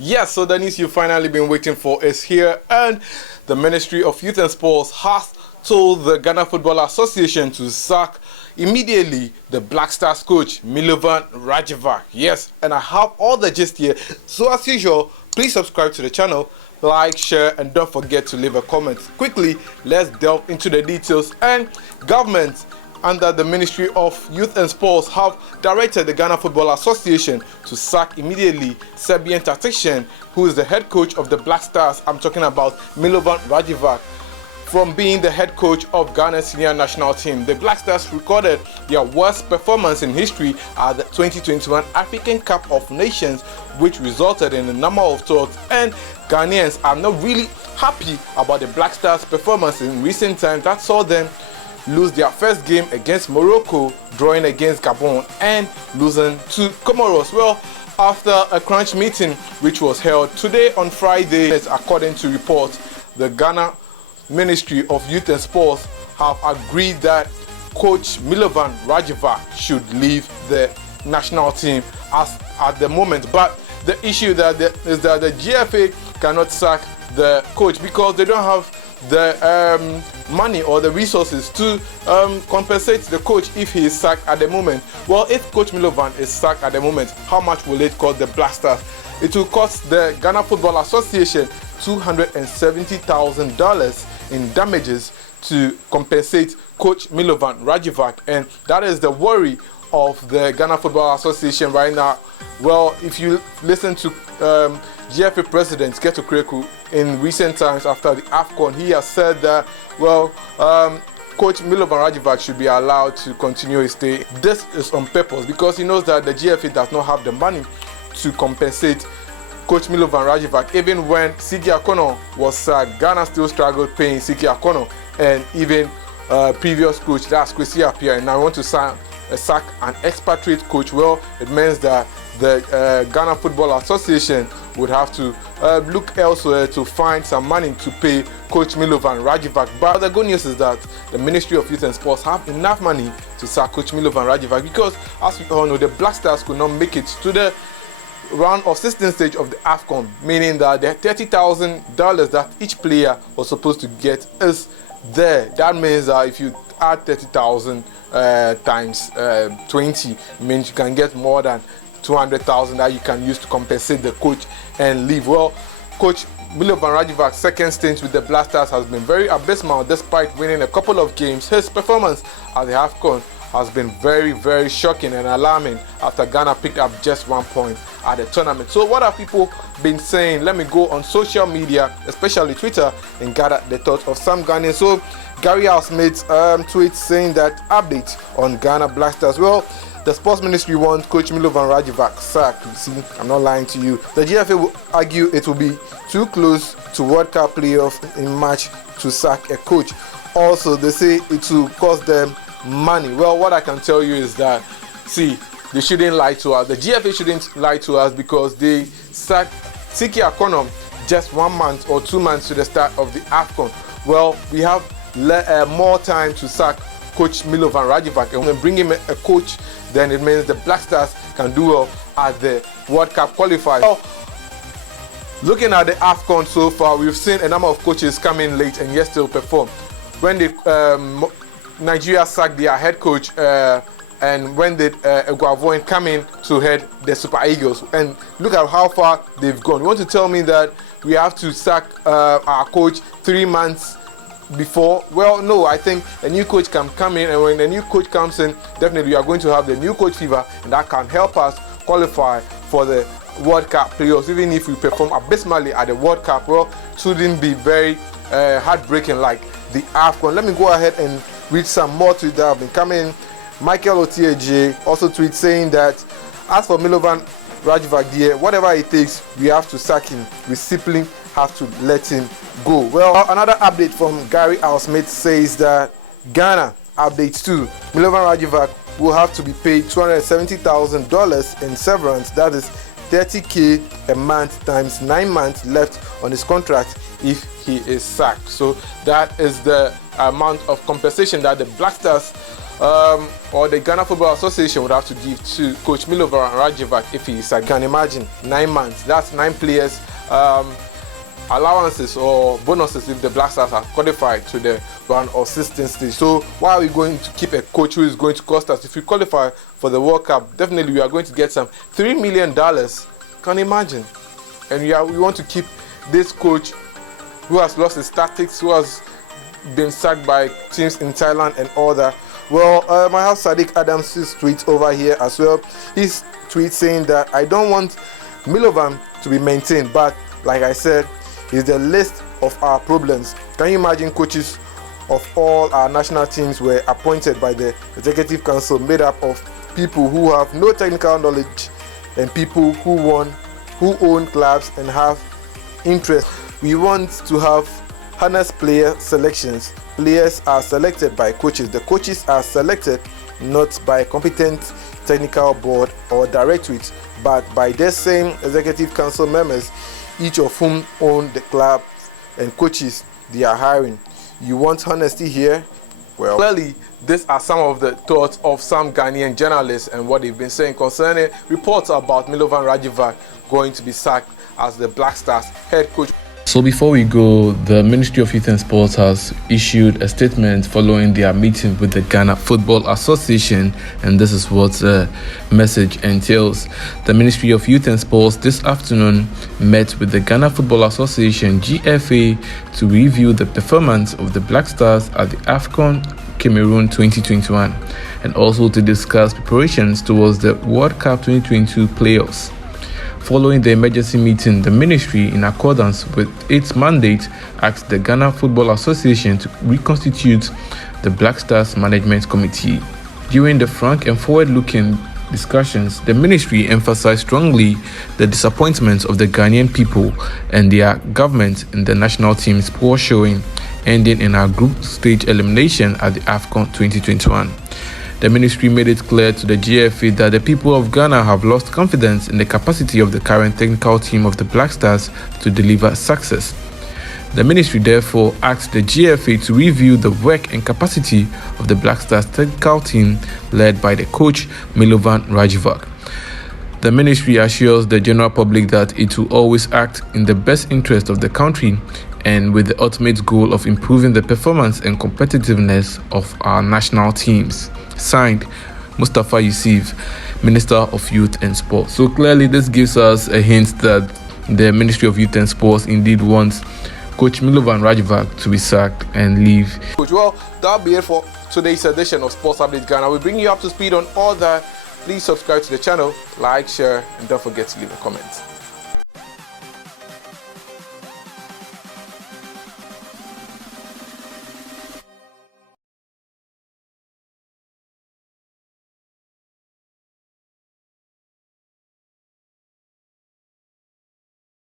Yes, so the news you've finally been waiting for is here, and the Ministry of Youth and Sports has told the Ghana Football Association to sack immediately the Black Stars coach, Milovan Rajevac. Yes, and I have all the gist here. So as usual, please subscribe to the channel, like, share, and don't forget to leave a comment. Quickly, let's delve into the details. And government under the Ministry of Youth and Sports have directed the Ghana Football Association to sack immediately Serbian tactician who is the head coach of the Black Stars. I'm talking about Milovan Rajevac, from being the head coach of Ghana's senior national team. The Black Stars recorded their worst performance in history at the 2021 African Cup of Nations, which resulted in a number of talks, and Ghanaians are not really happy about the Black Stars' performance in recent times that saw them lose their first game against Morocco, drawing against Gabon, and losing to Comoros. Well, after a crunch meeting which was held today on Friday, according to reports, the Ghana Ministry of Youth and Sports have agreed that coach Milovan Rajevac should leave the national team at the moment. But the issue is that the GFA cannot sack the coach because they don't have the money or the resources to compensate the coach if he is sacked at the moment. Well, if coach Milovan is sacked at the moment, how much will it cost the Black Stars? It will cost the Ghana Football Association $270,000 in damages to compensate coach Milovan Rajevac, and that is the worry of the Ghana Football Association right now. Well, if you listen to GFA President Keto Kreku in recent times after the AFCON, he has said that, well, coach Milovan Rajevac should be allowed to continue his stay. This is on purpose because he knows that the GFA does not have the money to compensate coach Milovan Rajevac. Even when Sigi Akono was sacked, Ghana still struggled paying Sigi Akono, and even previous coach, that's Kwesi Appiah, and now want to sack an expatriate coach. Well, it means that the Ghana Football Association would have to look elsewhere to find some money to pay coach Milovan Rajevac. But the good news is that the Ministry of Youth and Sports have enough money to sack coach Milovan Rajevac, because as we all know, the Black Stars could not make it to the round of 16 stage of the AFCON, meaning that the $30,000 that each player was supposed to get is there. That means that if you add 30,000 times 20, means you can get more than 200,000 that you can use to compensate the coach and leave. Well, coach Milovan Rajevac's second stint with the Black Stars has been very abysmal. Despite winning a couple of games, his performance at the AFCON has been very, very shocking and alarming after Ghana picked up just 1 point at the tournament. So what have people been saying? Let me go on social media, especially Twitter, and gather the thoughts of some Ghanaians. So Gary House made tweets saying that update on Ghana Black Stars. Well, the sports ministry wants coach Milovan Rajevac sacked. You see, I'm not lying to you. The GFA will argue it will be too close to World Cup playoffs in March to sack a coach. Also, they say it will cost them money. Well, what I can tell you is that, see, they shouldn't lie to us. The GFA shouldn't lie to us because they sacked Sigi Akono just 1 month or 2 months to the start of the AFCON. Well, we have more time to sack coach Milovan Rajevac, and when we bring him a coach, then it means the Black Stars can do well at the World Cup qualifiers. Well, looking at the AFCON so far, we've seen a number of coaches come in late and yet still perform. When Nigeria sacked their head coach, and when did Eguavoin come in to head the Super Eagles? And look at how far they've gone. You want to tell me that we have to sack our coach 3 months before? Well, no, I think a new coach can come in, and when the new coach comes in, definitely we are going to have the new coach fever, and that can help us qualify for the World Cup playoffs. Even if we perform abysmally at the World Cup, well, it shouldn't be very heartbreaking like the AFCON. Let me go ahead and read some more tweets that have been coming. Michael Otieje also tweets saying that as for Milovan Rajevac, whatever it takes, we have to sack him. We simply have to let him go. Well, another update from Gary Housemaid says that Ghana updates too. Milovan Rajevac will have to be paid $270,000 in severance. That is $30,000 a month times 9 months left on his contract if he is sacked. So that is the amount of compensation that the Black Stars or the Ghana Football Association would have to give to Coach Milovan and Rajevac if he is. I can imagine 9 months. That's 9 players. Allowances or bonuses if the Black Stars are qualified to the round of 16 stage. So why are we going to keep a coach who is going to cost us? If we qualify for the World Cup, definitely we are going to get some $3 million. Can you imagine? And we want to keep this coach who has lost his tactics, who has been sacked by teams in Thailand and all that. Well, I have Sadik Adams' tweet over here as well. His tweet saying that I don't want Milovan to be maintained, but like I said, is the list of our problems. Can you imagine coaches of all our national teams were appointed by the Executive Council, made up of people who have no technical knowledge and people who own clubs and have interest. We want to have honest player selections. Players are selected by coaches. The coaches are selected not by competent technical board or directorate, but by the same Executive Council members, each of whom own the club and coaches they are hiring. You want honesty here? Well, clearly, these are some of the thoughts of some Ghanaian journalists and what they've been saying concerning reports about Milovan Rajevac going to be sacked as the Black Stars head coach. So before we go, the Ministry of Youth and Sports has issued a statement following their meeting with the Ghana Football Association, and this is what the message entails. The Ministry of Youth and Sports this afternoon met with the Ghana Football Association GFA to review the performance of the Black Stars at the AFCON Cameroon 2021 and also to discuss preparations towards the World Cup 2022 playoffs. Following the emergency meeting, the ministry, in accordance with its mandate, asked the Ghana Football Association to reconstitute the Black Stars Management Committee. During the frank and forward-looking discussions, the ministry emphasized strongly the disappointment of the Ghanaian people and their government in the national team's poor showing, ending in our group stage elimination at the AFCON 2021. The ministry made it clear to the GFA that the people of Ghana have lost confidence in the capacity of the current technical team of the Black Stars to deliver success. The ministry therefore asked the GFA to review the work and capacity of the Black Stars technical team led by the coach Milovan Rajevac. The ministry assures the general public that it will always act in the best interest of the country and with the ultimate goal of improving the performance and competitiveness of our national teams. Signed, Mustafa Yusuf, Minister of Youth and Sports. So clearly this gives us a hint that the Ministry of Youth and Sports indeed wants Coach Milovan Rajevac to be sacked and leave. Well, that'll be it for today's edition of Sports Update Ghana. We'll bring you up to speed on all that. Please subscribe to the channel, like, share, and don't forget to leave a comment.